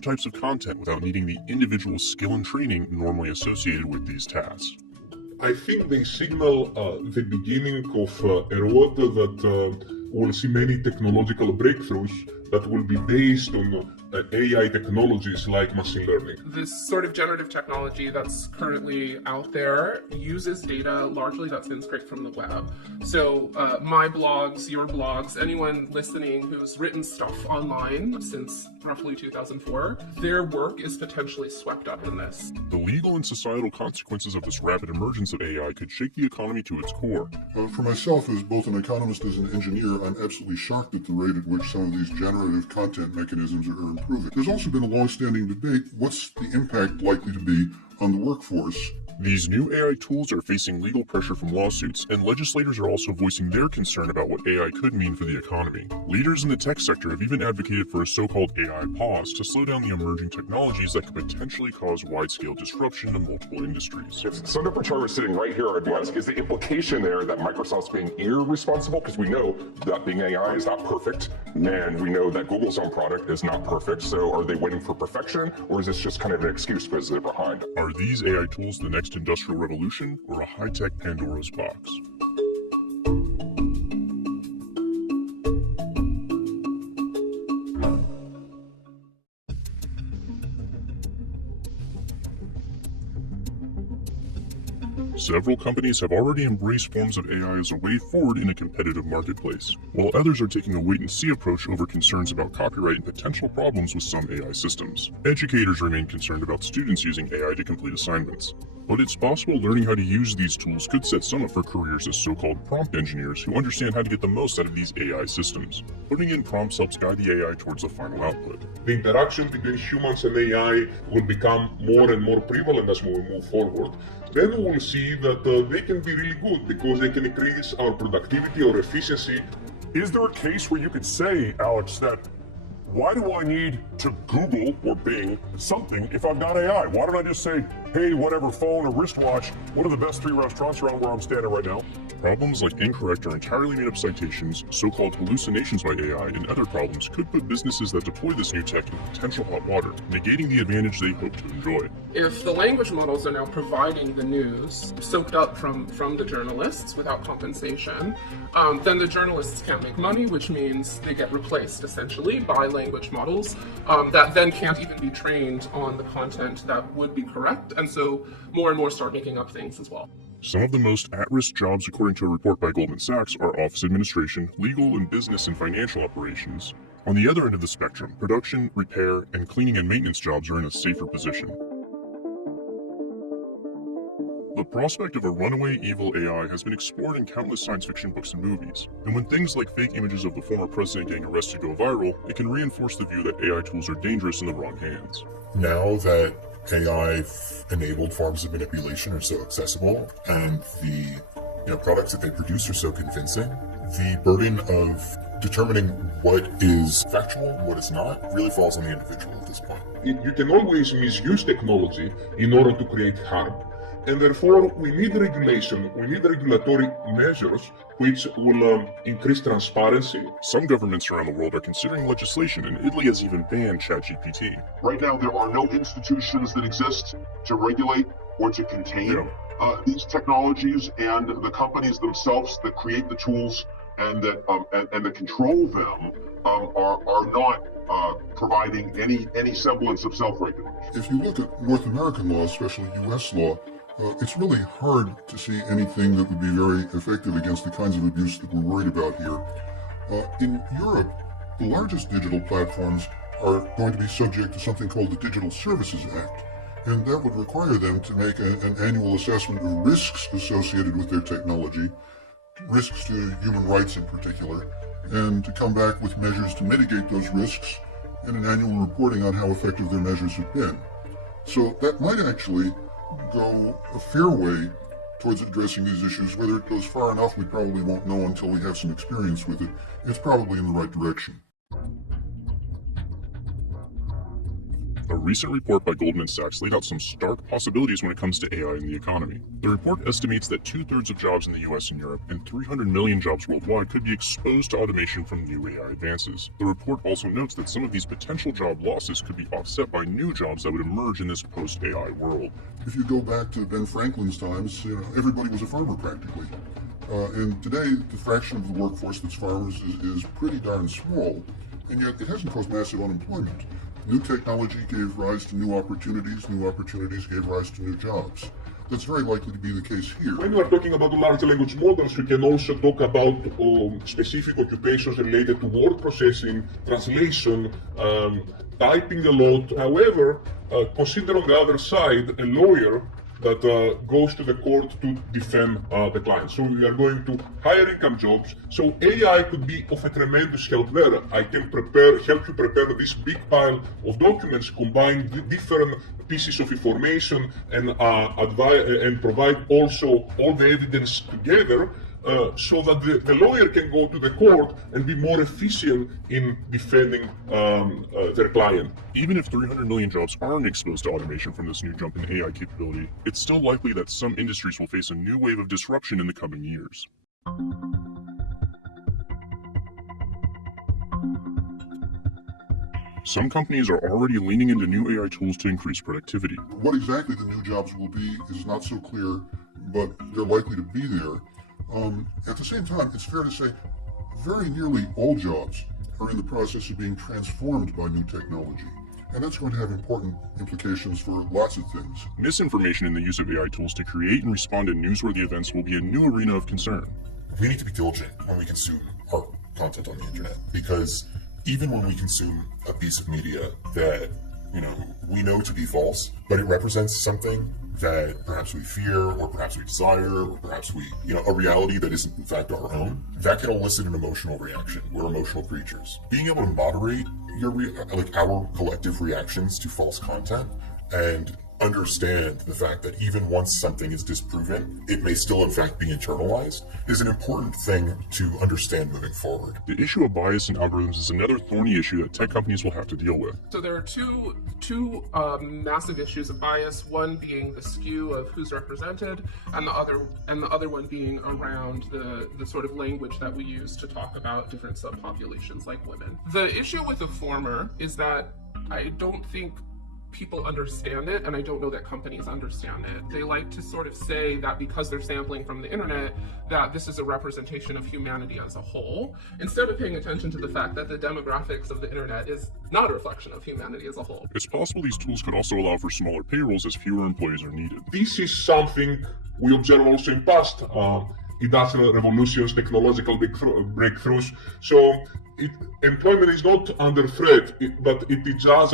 types of content without needing the individual skill and training normally associated with these tasks. I think they signal the beginning of a road that will see many technological breakthroughs that will be based on AI technologies like machine learning. This sort of generative technology that's currently out there uses data largely that's been scraped from the web. So my blogs, your blogs, anyone listening who's written stuff online since roughly 2004, their work is potentially swept up in this. The legal and societal consequences of this rapid emergence of AI could shake the economy to its core. For myself, as both an economist and an engineer, I'm absolutely shocked at the rate at which some of these generative content mechanisms are improving. There's also been a long-standing debate, what's the impact likely to be on the workforce? These new AI tools are facing legal pressure from lawsuits, and legislators are also voicing their concern about what AI could mean for the economy. Leaders in the tech sector have even advocated for a so-called AI pause to slow down the emerging technologies that could potentially cause wide-scale disruption to multiple industries. If Senator Pachar is sitting right here, I'd ask, is the implication there that Microsoft's being irresponsible? Because we know that being AI is not perfect, and we know that Google's own product is not perfect, so are they waiting for perfection, or is this just kind of an excuse because they're behind? Are these AI tools the next industrial revolution, or a high-tech Pandora's box? Several companies have already embraced forms of AI as a way forward in a competitive marketplace, while others are taking a wait-and-see approach over concerns about copyright and potential problems with some AI systems. Educators remain concerned about students using AI to complete assignments, but it's possible learning how to use these tools could set some up for careers as so-called prompt engineers who understand how to get the most out of these AI systems. Putting in prompts helps guide the AI towards the final output. The interaction between humans and AI will become more and more prevalent as we move forward. Then we will see that they can be really good because they can increase our productivity or efficiency. Is there a case where you could say, Alex, that why do I need to Google or Bing something if I've got AI? Why don't I just say, hey, whatever phone or wristwatch, what are the best 3 restaurants around where I'm standing right now? Problems like incorrect or entirely made-up citations, so-called hallucinations by AI, and other problems could put businesses that deploy this new tech in potential hot water, negating the advantage they hope to enjoy. If the language models are now providing the news soaked up from the journalists without compensation, then the journalists can't make money, which means they get replaced essentially by language models that then can't even be trained on the content that would be correct, and so more and more start making up things as well. Some of the most at-risk jobs, according to a report by Goldman Sachs, are office administration, legal and business and financial operations. On the other end of the spectrum, production, repair, and cleaning and maintenance jobs are in a safer position. The prospect of a runaway evil AI has been explored in countless science fiction books and movies, and when things like fake images of the former president getting arrested go viral, it can reinforce the view that AI tools are dangerous in the wrong hands. Now that AI-enabled forms of manipulation are so accessible and the products that they produce are so convincing, the burden of determining what is factual and what is not really falls on the individual at this point. You can always misuse technology in order to create harm. And therefore, we need regulation, we need regulatory measures which will increase transparency. Some governments around the world are considering legislation, and Italy has even banned ChatGPT. Right now, there are no institutions that exist to regulate or to contain these technologies, and the companies themselves that create the tools and that control them are not providing any semblance of self-regulation. If you look at North American law, especially U.S. law, it's really hard to see anything that would be very effective against the kinds of abuse that we're worried about here. In Europe, the largest digital platforms are going to be subject to something called the Digital Services Act, and that would require them to make an annual assessment of risks associated with their technology, risks to human rights in particular, and to come back with measures to mitigate those risks and an annual reporting on how effective their measures have been. So that might actually go a fair way towards addressing these issues. Whether it goes far enough, we probably won't know until we have some experience with it. It's probably in the right direction. A recent report by Goldman Sachs laid out some stark possibilities when it comes to AI in the economy. The report estimates that 2/3 of jobs in the US and Europe and 300 million jobs worldwide could be exposed to automation from new AI advances. The report also notes that some of these potential job losses could be offset by new jobs that would emerge in this post-AI world. If you go back to Ben Franklin's times, everybody was a farmer practically. And today, the fraction of the workforce that's farmers is pretty darn small, and yet it hasn't caused massive unemployment. New technology gave rise to new opportunities gave rise to new jobs. That's very likely to be the case here. When we are talking about large language models, we can also talk about specific occupations related to word processing, translation, typing a lot. However, consider on the other side a lawyer that goes to the court to defend the client. So we are going to higher income jobs. So AI could be of a tremendous help there. I can help you prepare this big pile of documents, combine different pieces of information, and provide also all the evidence together. So that the lawyer can go to the court and be more efficient in defending their client. Even if 300 million jobs aren't exposed to automation from this new jump in AI capability, it's still likely that some industries will face a new wave of disruption in the coming years. Some companies are already leaning into new AI tools to increase productivity. What exactly the new jobs will be is not so clear, but they're likely to be there. At the same time, it's fair to say very nearly all jobs are in the process of being transformed by new technology. And that's going to have important implications for lots of things. Misinformation in the use of AI tools to create and respond to newsworthy events will be a new arena of concern. We need to be diligent when we consume our content on the internet, because even when we consume a piece of media that we know to be false, but it represents something that perhaps we fear, or perhaps we desire, or perhaps a reality that isn't in fact our own, that can elicit an emotional reaction. We're emotional creatures. Being able to moderate our collective reactions to false content and understand the fact that even once something is disproven, it may still in fact be internalized, is an important thing to understand moving forward. The issue of bias in algorithms is another thorny issue that tech companies will have to deal with. So there are two massive issues of bias, one being the skew of who's represented, and the other one being around the sort of language that we use to talk about different subpopulations like women. The issue with the former is that I don't think people understand it, and I don't know that companies understand it. They like to sort of say that because they're sampling from the internet, that this is a representation of humanity as a whole, instead of paying attention to the fact that the demographics of the internet is not a reflection of humanity as a whole. It's possible these tools could also allow for smaller payrolls as fewer employees are needed. This is something we observe also in past industrial revolutions, technological breakthroughs. So employment is not under threat, but it is just